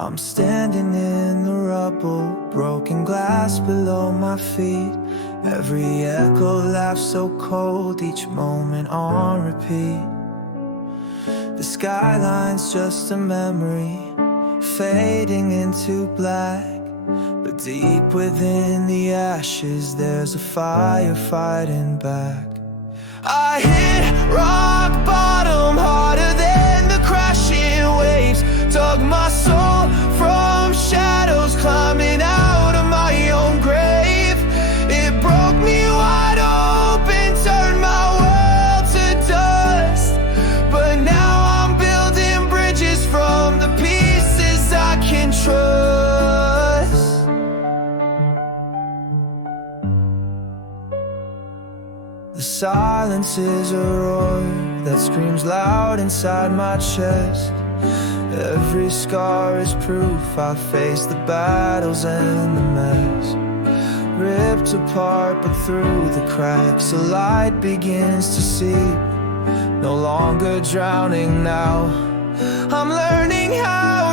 I'm standing in the rubble, broken glass below my feet. Every echo laughs so cold, each moment on repeat. The skyline's just a memory, fading into black. But deep within the ashes, there's a fire fighting back. I hit rock bottom harder than the crashing waves. Dug my soul from shadows, climbing out of my own grave. It broke me wide open, turned my world to dust. But now I'm building bridges from the pieces I can trust. The silence is a roar that screams loud inside my chest. Every scar is proof I've faced the battles and the mess. Ripped apart, but through the cracks a light begins to seep. No longer drowning now, I'm learning how